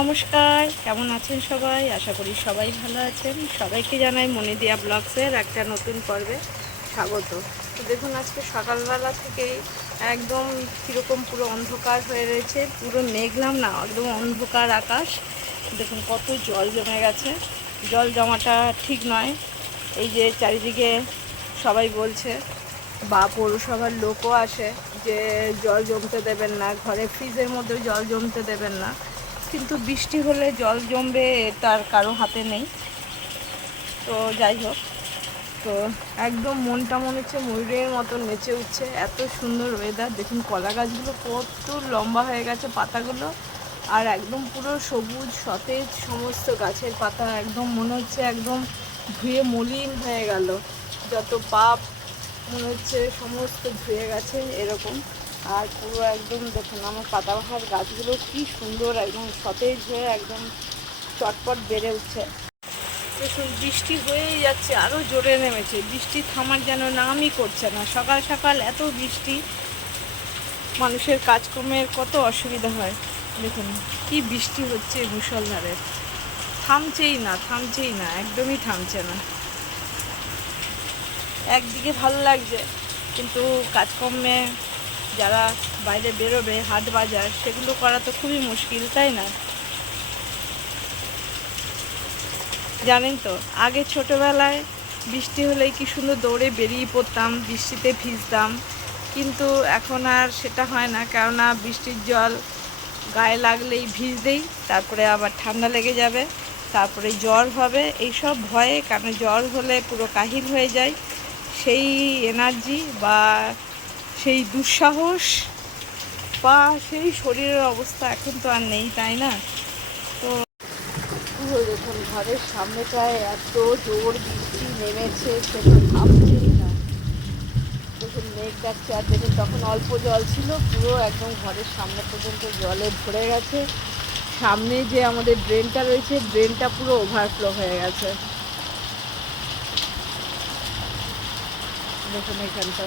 নমস্কার, কেমন আছেন সবাই? আশা করি সবাই ভালো আছেন। সবাইকে জানাই মনে দিয়া ব্লগসের একটা নতুন পর্বে স্বাগত। তো দেখুন, আজকে সকালবেলা থেকেই একদম কীরকম পুরো অন্ধকার হয়ে রয়েছে, পুরো মেঘলাম না, একদম অন্ধকার আকাশ। দেখুন, কত জল জমে গেছে। জল জমাটা ঠিক নয়। এই যে চারিদিকে সবাই বলছে, বা পৌরসভার লোকও আসে যে জল জমতে দেবেন না, ঘরে ফ্রিজের মধ্যে জল জমতে দেবেন না। কিন্তু বৃষ্টি হলে জল জমবে, তার কারও হাতে নেই। তো যাই হোক, তো একদম মনটা মনে হচ্ছে ময়ূরের মতো নেচে উঠছে, এত সুন্দর ওয়েদার দেখুন, কলা গাছগুলো কত লম্বা হয়ে গেছে পাতাগুলো, আর একদম পুরো সবুজ, সতেজ সমস্ত গাছের পাতা। একদম মনে হচ্ছে একদম ধুয়ে মলিন হয়ে গেল। যত পাপ মনে হচ্ছে সমস্ত ধুয়ে গেছে এরকম। আর পুরো একদম দেখুন, আমার পাতাবাহার গাছগুলো কি সুন্দর, একদম সতেজ হয়ে একদম চটপট বেড়ে উঠছে। দেখুন, বৃষ্টি হয়েই যাচ্ছে আরও জোরে নেমেছে। বৃষ্টি থামার যেন নামই করছে না। সকাল সকাল এত বৃষ্টি, মানুষের কাজকর্মের কত অসুবিধা হয়। দেখুন, কি বৃষ্টি হচ্ছে মুসলধারে থামছেই না থামছেই না, একদমই থামছে না। একদিকে ভালো লাগছে, কিন্তু কাজকর্মে যারা বাইরে বেরোবে, হাট বাজার, সেগুলো করা তো খুবই মুশকিল, তাই না? জানেন তো, আগে ছোটোবেলায় বৃষ্টি হলেই কি সুন্দর দৌড়ে বেরিয়ে পড়তাম, বৃষ্টিতে ভিজতাম। কিন্তু এখন আর সেটা হয় না কেননা বৃষ্টির জল গায়ে লাগলেই ভিজতেই তারপরে আবার ঠান্ডা লেগে যাবে, তারপরে জ্বর হবে। এইসব ভয়ে কারণ জ্বর হলে পুরো কাহিল হয়ে যায়। সেই এনার্জি বা সেই দুঃসাহস বা সেই শরীরের অবস্থা এখন তো আর নেই, তাই না? তো দেখুন, ঘরের সামনেটায় এত জোর বৃষ্টি নেমেছে সেটা ভাবছেই না। দেখুন, মেঘ ডাকছে আর দেখুন, তখন অল্প জল ছিল, পুরো একদম ঘরের সামনে পর্যন্ত জলে ভরে গেছে। সামনে যে আমাদের ড্রেনটা রয়েছে, ড্রেনটা পুরো ওভারফ্লো হয়ে গেছে। দেখুন এখানটা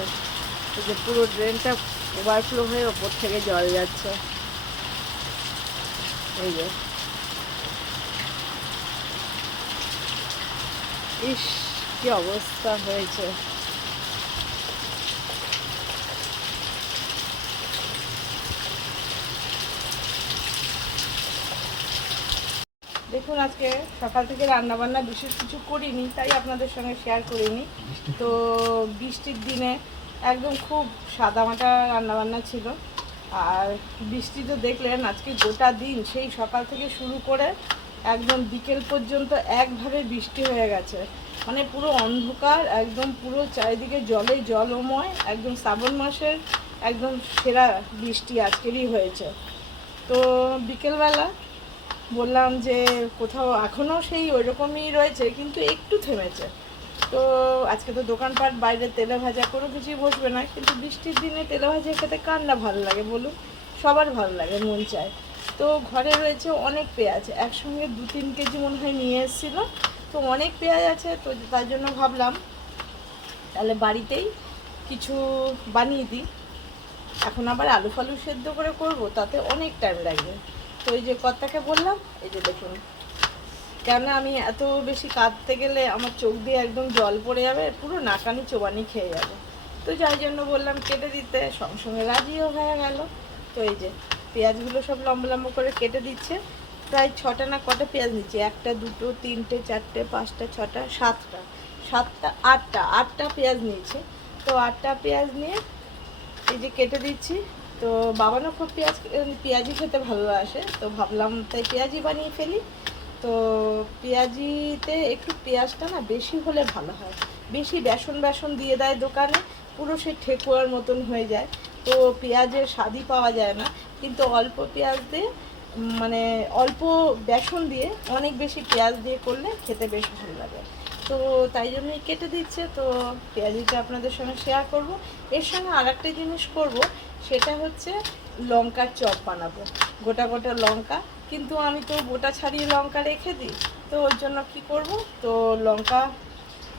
যে পুরো ড্রেনটা ওভারফ্লো হয়ে ওপর থেকে জল যাচ্ছে। এই যে। ইস, কি অবস্থা হয়েছে। দেখুন, আজকে সকাল থেকে রান্না বান্না বিশেষ কিছু করিনি, তাই আপনাদের সঙ্গে শেয়ার করিনি। তো বৃষ্টির দিনে একদম খুব সাদামাটা রান্নাবান্না ছিল। আর বৃষ্টি তো দেখলেন, আজকে গোটা দিন সেই সকাল থেকে শুরু করে একদম বিকেল পর্যন্ত একভাবে বৃষ্টি হয়ে গেছে। মানে পুরো অন্ধকার, একদম পুরো চারিদিকে জলে জলময়, একদম শ্রাবণ মাসের একদম সেরা বৃষ্টি আজকেরই হয়েছে। তো বিকেলবেলা বললাম যে কোথাও এখনও সেই ওই রকমই রয়েছে, কিন্তু একটু থেমেছে। তো আজকে তো দোকানপাট, বাইরে তেলে ভাজা কোনো কিছুই বসবে না, কিন্তু বৃষ্টির দিনে তেলে ভাজা খেতে কার না ভালো লাগে বলুন? সবার ভালো লাগে, মন চায়। তো ঘরে রয়েছে অনেক পেঁয়াজ, একসঙ্গে দু তিন কেজি মনে হয় নিয়ে এসেছিল, তো অনেক পেঁয়াজ আছে, তো তার জন্য ভাবলাম তাহলে বাড়িতেই কিছু বানিয়ে দিই। এখন আবার আলু ফালু সেদ্ধ করে করব, তাতে অনেক টাইম লাগবে। তো এই যে কর্তাকে বললাম, এই যে দেখুন কেননা আমি এত বেশি কাঁদতে গেলে আমার চোখ দিয়ে একদম জল পড়ে যাবে, পুরো নাকানি চোবানি খেয়ে যাবে। তো যাই জন্য বললাম কেটে দিতে সঙ্গে সঙ্গে রাজিও হয়ে গেল। তো এই যে পেঁয়াজগুলো সব লম্বা লম্বা করে কেটে দিচ্ছে। প্রায় ছটা না কটা পেঁয়াজ নিচ্ছে, একটা, দুটো, তিনটে, চারটে, পাঁচটা, ছটা, সাতটা সাতটা, আটটা আটটা পেঁয়াজ নিয়েছে। তো আটটা পেঁয়াজ নিয়ে এই যে কেটে দিচ্ছি। তো বাবানও খুব পেঁয়াজ পেঁয়াজি খেতে ভালোবাসে। তো ভাবলাম তাই পেঁয়াজি বানিয়ে ফেলি। তো পেঁয়াজিতে একটু পেঁয়াজটা না বেশি হলে ভালো হয়। বেশি বেসন বেসন দিয়ে দেয় দোকানে, পুরো সে ঠেকুয়ার মতন হয়ে যায়। তো পেঁয়াজের স্বাদই পাওয়া যায় না। কিন্তু অল্প পেঁয়াজ দিয়ে মানে অল্প বেসন দিয়ে অনেক বেশি পেঁয়াজ দিয়ে করলে খেতে বেশ ভালো লাগে। তো তাই জন্যই কেটে দিচ্ছে। তো পেঁয়াজিটা আপনাদের সঙ্গে শেয়ার করব। এর সঙ্গে আর একটা জিনিস করব, সেটা হচ্ছে লঙ্কার চপ বানাবো। গোটা গোটা লঙ্কা। কিন্তু আমি তো গোটা ছাড়িয়ে লঙ্কা রেখে দিই। তো ওর জন্য কি করব? তো লঙ্কা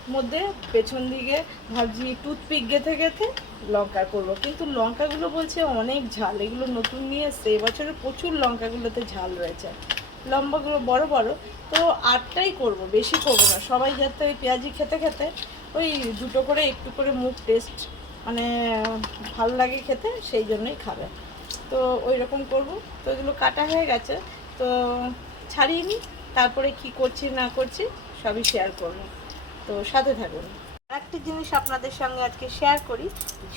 মধ্যে পেছন দিকে ভাবছি টুথপিক গেঁথে গেঁথে লঙ্কা করব। কিন্তু লঙ্কাগুলো বলছে অনেক ঝাল। এগুলো নতুন নিয়ে এসছে। এবছরে প্রচুর লঙ্কাগুলোতে ঝাল রয়েছে। লম্বাগুলো বড় বড়। তো আটটাই করব, বেশি করব না। সবাই যাতে ওই পেঁয়াজি খেতে খেতে ওই দুটো করে একটু করে মুখ টেস্ট মানে ভালো লাগে খেতে, সেই জন্যই খাবে। তো ওই রকম করব। তো এগুলো কাটা হয়ে গেছে। তো ছাড়িয়ে নিই, তারপরে কি করছি না করছি সবই শেয়ার করব। তো সাথে থাকুন। একটা জিনিস আপনাদের সঙ্গে আজকে শেয়ার করি,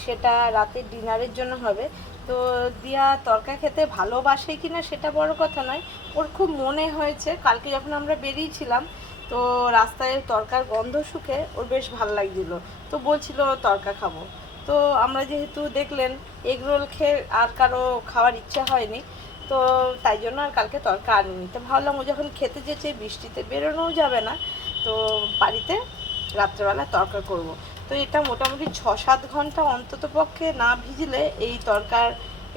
সেটা রাতের ডিনারের জন্য হবে। তো দিয়া তরকা খেতে ভালোবাসে কি না সেটা বড় কথা নয়, ওর খুব মনে হয়েছে। কালকে যখন আমরা বেরিয়েছিলাম, তো রাস্তায় তরকার গন্ধ শুকে ওর বেশ ভালো লাগছিল। তো বলছিল, তরকা খাব। তো আমরা যেহেতু দেখলেন, এগ রোল খেয়ে আর কারও খাওয়ার ইচ্ছা হয়নি, তো তাই জন্য আর কালকে তরকা আনিনি। তো ভাবলাম ও যখন খেতে যেছে বৃষ্টিতে বেরোনোও যাবে না, তো বাড়িতে রাত্রেবেলা তরকা করব। তো এটা মোটামুটি ছ সাত ঘণ্টা অন্তত পক্ষে না ভিজলে এই তরকার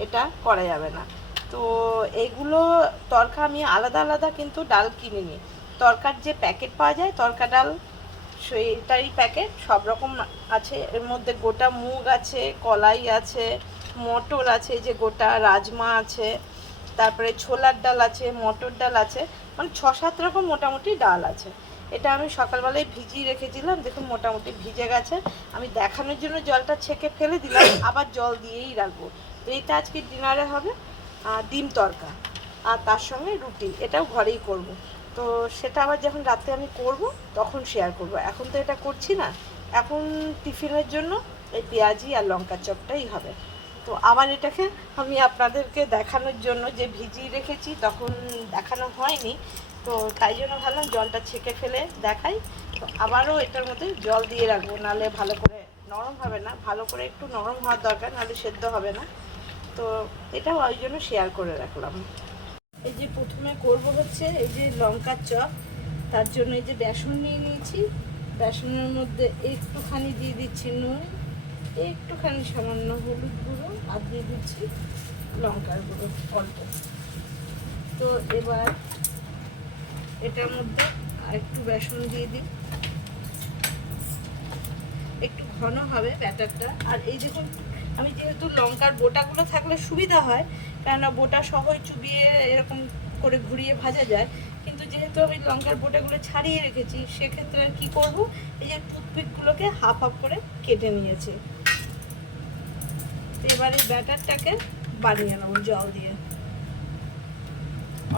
এটা করা যাবে না। তো এগুলো তরকা আমি আলাদা আলাদা কিন্তু ডাল কিনিনি। তরকার যে প্যাকেট পাওয়া যায়, তরকা ডাল সেইটারই প্যাকেট সব রকম আছে। এর মধ্যে গোটা মুগ আছে, কলাই আছে, মটর আছে, যে গোটা রাজমা আছে, তারপরে ছোলার ডাল আছে, মটর ডাল আছে মানে ছ সাত রকম মোটামুটি ডাল আছে। এটা আমি সকালবেলায় ভিজিয়ে রেখেছিলাম, দেখুন মোটামুটি ভিজে গেছে। আমি দেখানোর জন্য জলটা ছেঁকে ফেলে দিলাম, আবার জল দিয়েই রাখব। তো এটা আজকে ডিনারে হবে ডিম তরকা, আর তার সঙ্গে রুটি, এটাও ঘরেই করব। তো সেটা আবার যখন রাতে আমি করব, তখন শেয়ার করব। এখন তো এটা করছি না। এখন টিফিনের জন্য এই পেঁয়াজি আর লঙ্কার চপটাই হবে। তো আবার এটাকে আমি আপনাদেরকে দেখানোর জন্য যে ভিজিয়ে রেখেছি, তখন দেখানো হয়নি। তো তাই জন্য ভাবলাম জলটা ছেঁকে ফেলে দেখাই। তো আবারও এটার মধ্যে জল দিয়ে রাখব নাহলে ভালো করে নরম হবে না। ভালো করে একটু নরম হওয়ার দরকার নাহলে সেদ্ধ হবে না। তো এটাও ওই জন্য শেয়ার করে রাখলাম। এই যে প্রথমে করব হচ্ছে এই যে লঙ্কার চপ। তার জন্য এই যে বেসন নিয়ে নিয়েছি। বেসনের মধ্যে একটুখানি দিয়ে দিচ্ছি নুন, একটুখানি সামান্য হলুদ গুঁড়ো আর দিয়ে দিচ্ছি লঙ্কার গুঁড়ো অল্প। তো এবার এটার মধ্যে আর একটু বেসন দিয়ে দিই। একটু ঘন হবে ব্যাটারটা। আর এই দেখুন আমি যেহেতু লঙ্কার বোটাগুলো থাকলে সুবিধা হয়, কেননা বোটা সহই চুবিয়ে এরকম করে ঘুরিয়ে ভাজা যায়, কিন্তু যেহেতু আমি লঙ্কার বোটাগুলো ছাড়িয়ে রেখেছি, সেক্ষেত্রে আর কী করব? এই যে টুথপিকগুলোকে হাফ হাফ করে কেটে নিয়েছি। এবার ব্যাটারটাকে বানিয়ে নেব জল দিয়ে।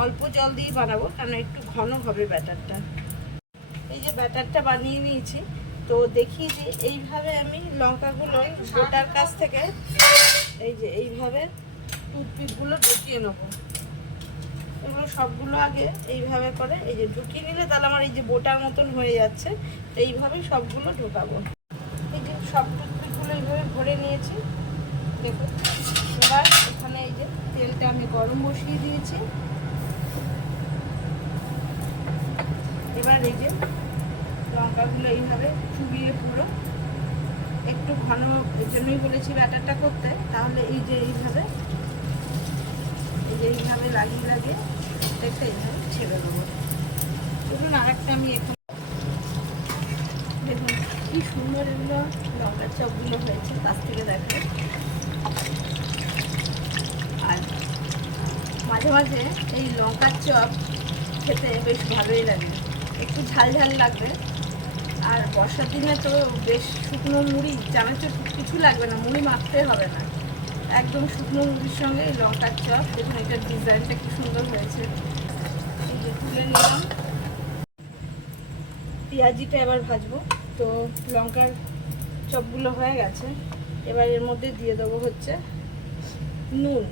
অল্প জল দিয়ে বানাবো কারণ একটু ঘন হবে ব্যাটারটা। এই যে ব্যাটারটা বানিয়ে নিয়েছি তো দেখি যে এইভাবে আমি লঙ্কাগুলো গোটার কাছ থেকে এই যে এইভাবে টুথপিকগুলো ঢুকিয়ে নেব। এগুলো সবগুলো আগে এইভাবে করে এই যে ঢুকিয়ে নিলে তাহলে আমার এই যে বোটার মতন হয়ে যাচ্ছে, তো এইভাবে সবগুলো ঢোকাবো। এই যে সব টুথপিকগুলো এইভাবে ভরে নিয়েছি। দেখুন, এবার এখানে এই যে তেলটা আমি গরম বসিয়ে দিয়েছি। এবার এই যে লঙ্কাগুলো এইভাবে চুবিয়ে পুরো। একটু ঘন জন্যই বলেছি ব্যাটারটা করতে, তাহলে এই যে এইভাবে, এই যে এইভাবে লাগিয়ে লাগিয়ে প্রত্যেকটা এইভাবে ছেড়ে দেবো। ধরুন আর একটা আমি এখন দেখুন কি সুন্দর এগুলো লঙ্কার চপগুলো হয়েছে কাছ থেকে দেখো আর মাঝে মাঝে এই লঙ্কার চপ খেতে বেশ ভালোই লাগে। একটু ঝাল ঝাল লাগবে। আর বর্ষার দিনে তো বেশ শুকনো মুড়ি চানাচুর কিছু লাগবে না, মুড়ি মাখতে হবে না। একদম শুকনো মুড়ির সঙ্গে এই লঙ্কার চপ, দেখুন এটার ডিজাইনটা কি সুন্দর হয়েছে। এই তুলে নিলাম। পেঁয়াজিটা এবার ভাজবো। তো লঙ্কার চপগুলো হয়ে গেছে। এবার এর মধ্যে দিয়ে দেবো হচ্ছে নুন।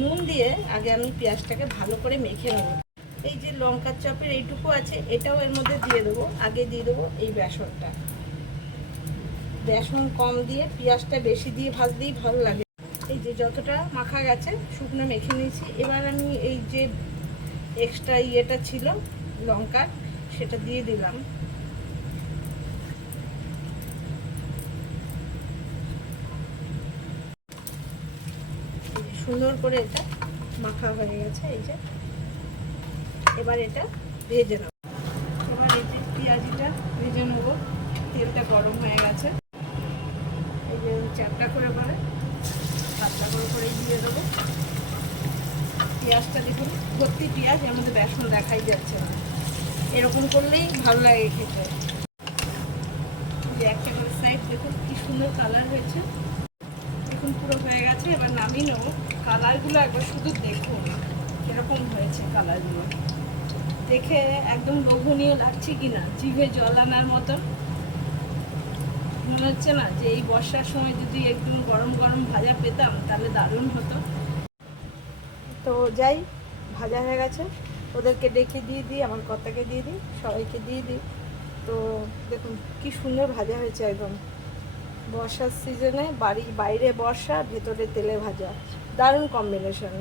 নুন দিয়ে আগে আমি পেঁয়াজটাকে ভালো করে মেখে নেব। এই যে লঙ্কার চপের এইটুকু আছে, এটাও এর মধ্যে দিয়ে দেবো। আগে দিয়ে দেবো এই বেসনটা। বেসন কম দিয়ে, পেঁয়াজটা বেশি দিয়ে ভাজলেই ভালো লাগে। এই যে যতটা মাখা গেছে, শুকনো মেখে নিয়েছি। এবার আমি এই যে এক্সট্রা ইয়েটা ছিল, লঙ্কার, সেটা দিয়ে দিলাম। সুন্দর করে এটা মাখা হয়ে গেছে, এই যে। এবার এটা ভেজে নেব। এবার এই যে পেঁয়াজিটা ভেজে নেব। তেলটা গরম হয়ে গেছে। এই যে চারটা করে পরে পাতলা করে করে দিয়ে দেবো। পেঁয়াজটা দেখুন, ভর্তি পেঁয়াজ, এর মধ্যে বেসন দেখাই যাচ্ছে না। এরকম করলেই ভালো লাগে খেতে। যে একটা করে সাইড দেখুন, কি সুন্দর কালার হয়েছে। এখন পুরো হয়ে গেছে। এবার নামিয়ে নেব। কালারগুলো একবার শুধু দেখুন এরকম হয়েছে কালারগুলো দেখে একদম লোভনীয় লাগছে কিনা? জিভে জল আনার মতন মনে হচ্ছে না যে এই বর্ষার সময় যদি একদম গরম গরম ভাজা পেতাম, তাহলে দারুণ হতো। তো যাই, ভাজা হয়ে গেছে। ওদেরকে ডেকে দিয়ে দিই, আমার কর্তাকে দিয়ে দিই, সবাইকে দিয়ে দিই। তো দেখুন, কি সুন্দর ভাজা হয়েছে একদম। বর্ষার সিজনে বাড়ি, বাইরে বর্ষা, ভেতরে তেলে ভাজা। দারুণ কম্বিনেশন।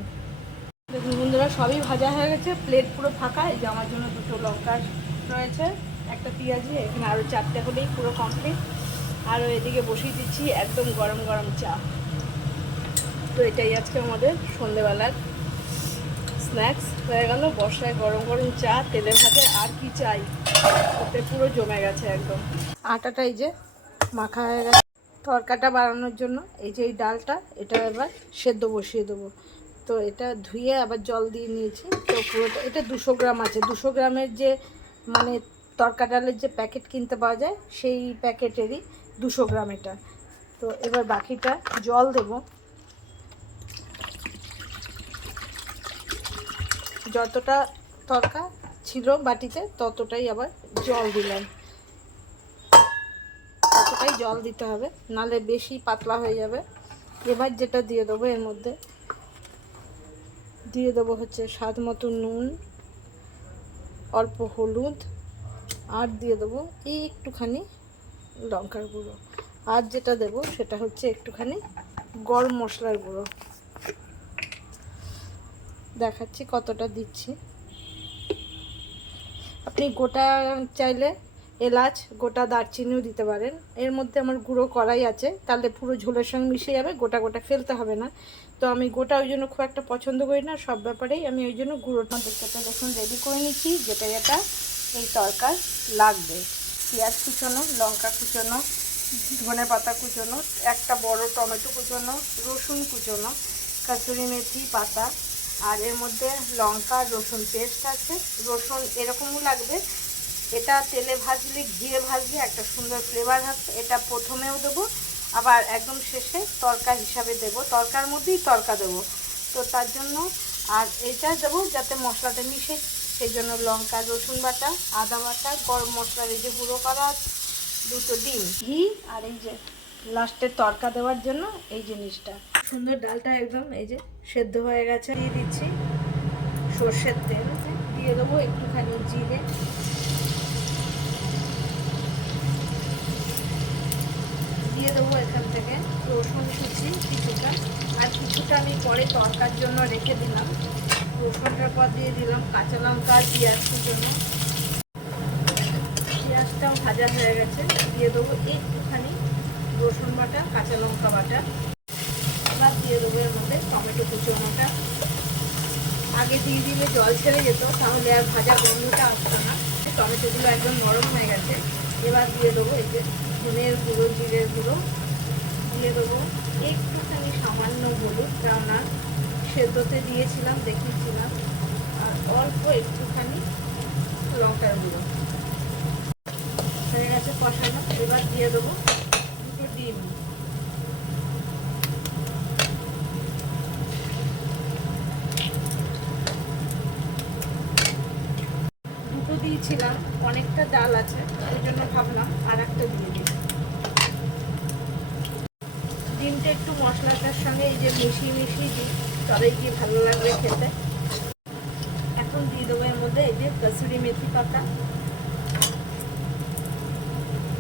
দেখুন বন্ধুরা, সবই ভাজা হয়ে গেছে প্লেট পুরো ফাঁকা, এই যে আমার জন্য দুটো লঙ্কা রয়েছে, একটা পেঁয়াজি, এখানে আরও চারটে হলেই পুরো কমপ্লিট আরও এদিকে বসিয়ে দিচ্ছি একদম গরম গরম চা। তো এটাই আজকে আমাদের সন্ধেবেলার স্ন্যাক্স হয়ে গেল বর্ষায় গরম গরম চা, তেলে ভাজে, আর কি চাই? ওতে পুরো জমে গেছে একদম। আটাটা এই যে মাখা হয়ে গেছে। তরকাটা বানানোর জন্য এই যে এই ডালটা, এটা এবার সেদ্ধ বসিয়ে দেবো। তো এটা ধুয়ে আবার জল দিয়ে নিয়েছি। তো পুরোটা এটা দুশো গ্রাম আছে। দুশো গ্রামের যে মানে তরকা ডালের যে প্যাকেট কিনতে পাওয়া যায়, সেই প্যাকেটেরই দুশো গ্রাম এটা। তো এবার বাকিটা জল দেবো। যতটা তরকা ছিল বাটিতে, ততটাই আবার জল দিলাম। ততটাই জল দিতে হবে, নালে বেশি পাতলা হয়ে যাবে। এবার যেটা দিয়ে দেবো এর মধ্যে দিয়ে দেবো হচ্ছে স্বাদ মতো নুন, অল্প হলুদ, আর দিয়ে দেবো এই একটুখানি লঙ্কার গুঁড়ো। আর যেটা দেবো সেটা হচ্ছে একটুখানি গরম মশলার গুঁড়ো। দেখাচ্ছি কতটা দিচ্ছি। আপনি গোটা চাইলে এলাচ, গোটা দারচিনিও দিতে পারেন। এর মধ্যে আমার গুঁড়ো করাই আছে, তাহলে পুরো ঝোলের সঙ্গে মিশে যাবে, গোটা গোটা ফেলতে হবে না। তো আমি গোটা ওই জন্য খুব একটা পছন্দ করি না, সব ব্যাপারেই আমি ওই জন্য গুঁড়োটা দেখতে দেখুন রেডি করে নিচ্ছি, যেটা যেটা এই তরকার লাগবে। পেঁয়াজ কুচোনো, লঙ্কা কুচোনো, ধনে পাতা কুচোনো, একটা বড় টমেটো কুচোনো, রসুন কুচোনো কাসুরি মেথি পাতা, আর এর মধ্যে লঙ্কা, রসুন পেস্ট আছে। রসুন এরকমও লাগবে। এটা তেলে ভাজলে, ঘিয়ে ভাজলে একটা সুন্দর ফ্লেভার আছে এটা প্রথমেও দেবো আবার একদম শেষে তরকা হিসাবে দেব। তরকার মধ্যেই তরকা দেবো। তো তার জন্য আর এটা দেবো যাতে মশলাটা মিশে। সেই জন্য লঙ্কা, রসুন বাটা, আদা বাটা, গরম মশলার এই যে গুঁড়ো করা দুটো ডিম, ঘি আর এই যে লাস্টে তরকা দেওয়ার জন্য এই জিনিসটা। সুন্দর ডালটা একদম এই যে সেদ্ধ হয়ে গেছে। দিয়ে দিচ্ছি সর্ষের তেল। দিয়ে দেবো একটুখানি জিরে। দিয়ে দেবো এখান থেকে রসুন কুচি কিছুটা। আর কিছুটা আমি পরে তরকার জন্য রেখে দিলাম। রসুনটার পর দিয়ে দিলাম কাঁচা লঙ্কা আর পেঁয়াজের জন্য। পেঁয়াজটাও ভাজা হয়ে গেছে। দিয়ে দেবো একটুখানি রসুন বাটা, কাঁচা লঙ্কা বাটা। এবার দিয়ে দেবো এর মধ্যে টমেটো কুচোনোটা আগে দিয়ে দিলে জল ছেড়ে যেত, তাহলে আর ভাজা গন্ধটা আসতো না। টমেটোগুলো একদম নরম হয়ে গেছে। এবার দিয়ে দেবো এই যে ধনের গুঁড়ো, জিরের গুঁড়ো দিয়ে দেবো। একটুখানি সামান্য হলুদ কেননা সেদ্ধতে দিয়েছিলাম দেখিয়েছিলাম আর অল্প একটুখানি লঙ্কার গুঁড়ো। হয়ে গেছে কষানো, এবার দিয়ে দেবো দুটো ডিম। দিয়েছিলাম, অনেকটা ডাল আছে, ওই জন্য ভাবলাম আর একটা দিয়ে দিই। ডিমটা একটু মশলাটার সঙ্গে এই যে মিশিয়ে মিশিয়ে দিই তবে কি ভালো লাগবে খেতে। এখন দিয়ে দেবো এর মধ্যে এই যে কসুরি মেথি পাতা।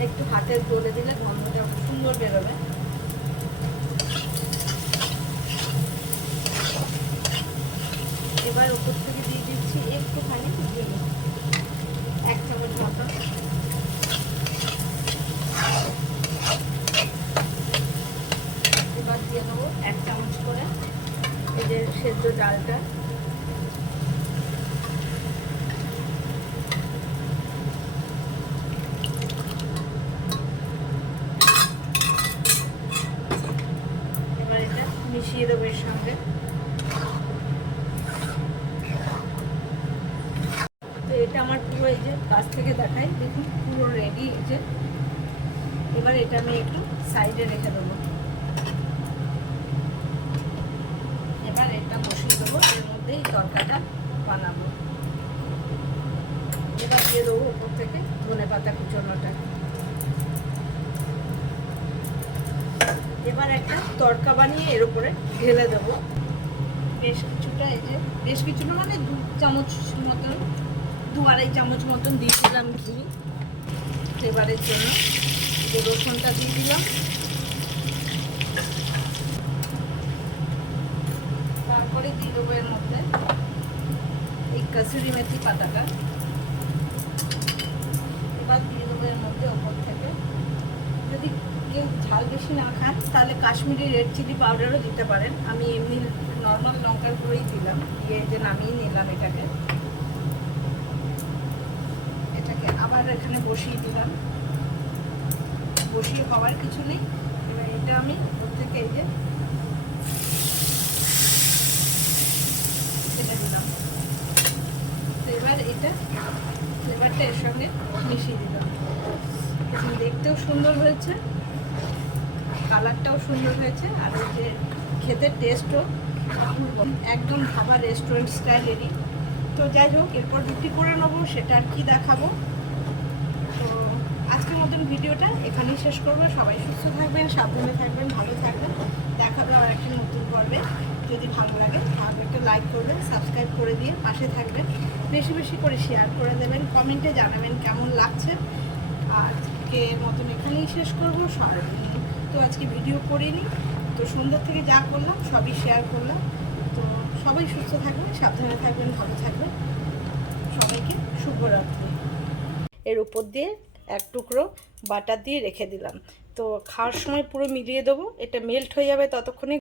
একটু হাতের তোলে দিলে গন্ধটা সুন্দর বেরোবে এবার উপর থেকে দিয়ে দিচ্ছি একটুখানি ঘি এক চামচ মতো এবার দিয়ে দেবো এক চামচ করে এই যে সেদ্ধ ডালটা এবার এটা মিশিয়ে দেবো এর সঙ্গে থেকে দেখাই দেখুন পুরো রেডি যে এবার এটা আমি একটু সাইডে রেখে দেবো। এবার এটা বসিয়ে দেবো, এর মধ্যেই তরকাটা বানাবো। এবার দিয়ে দেবো উপর থেকে ধনে পাতা কুচোনোটা। এবার একটা তড়কা বানিয়ে এর উপরে ঢেলে দেবো। বেশ কিছুটা এই যে, বেশ কিছুটা মানে দু চামচ মতন, দু আড়াই চামচ মতন দিয়েছিলাম ঘি। ফ্লেভারের জন্য যে রসুনটা দিয়ে দিলাম। তারপরে দিয়ে দেবো এর মধ্যে এই কাসুরি মেথি পাতাটা। এবার দিয়ে দেবো এর মধ্যে ওপর থেকে। যদি কেউ ঝাল বেশি না খান, তাহলে কাশ্মীরি রেড চিলি পাউডারও দিতে পারেন। আমি এমনি নর্মাল লঙ্কার গুঁড়োই দিলাম, দিয়ে যে নামিয়ে নিলাম এটাকে। এটাকে আবার এখানে বসিয়ে দিলাম। বসিয়ে হওয়ার কিছু নেই। এবার এটা আমি থেকে এই যে এবার এটা ফ্লেভারটা এর সঙ্গে মিশিয়ে দিলাম। দেখতেও সুন্দর হয়েছে কালারটাও সুন্দর হয়েছে, আর ওই যে খেতে টেস্টও একদম খাবার রেস্টুরেন্ট স্টাইলেরই তো যাই হোক, এরপর রুটি করে নেব, সেটা আর কি দেখাবো? ভিডিওটা এখানেই শেষ করব। সবাই সুস্থ থাকবেন, সাবধানে থাকবেন, ভালো থাকবেন। দেখাবে আবার একটা নতুন পর্বে। যদি ভালো লাগে, তাহলে একটু লাইক করবেন সাবস্ক্রাইব করে দিয়ে পাশে থাকবেন। বেশি বেশি করে শেয়ার করে দেবেন কমেন্টে জানাবেন কেমন লাগছে। আজকে মতন এখানেই শেষ করব। তো আজকে ভিডিও করিনি। তো সন্ধ্যা থেকে যা করলাম, সবই শেয়ার করলাম। তো সবাই সুস্থ থাকবেন, সাবধানে থাকবেন, ভালো থাকবেন। সবাইকে শুভরাত্রি। এর উপর দিয়ে এক টুকরো বাটার দিয়ে রেখে দিলাম। তো খাওয়ার সময় পুরো মিলিয়ে দেবো, এটা মেল্ট হয়ে যাবে ততক্ষণে।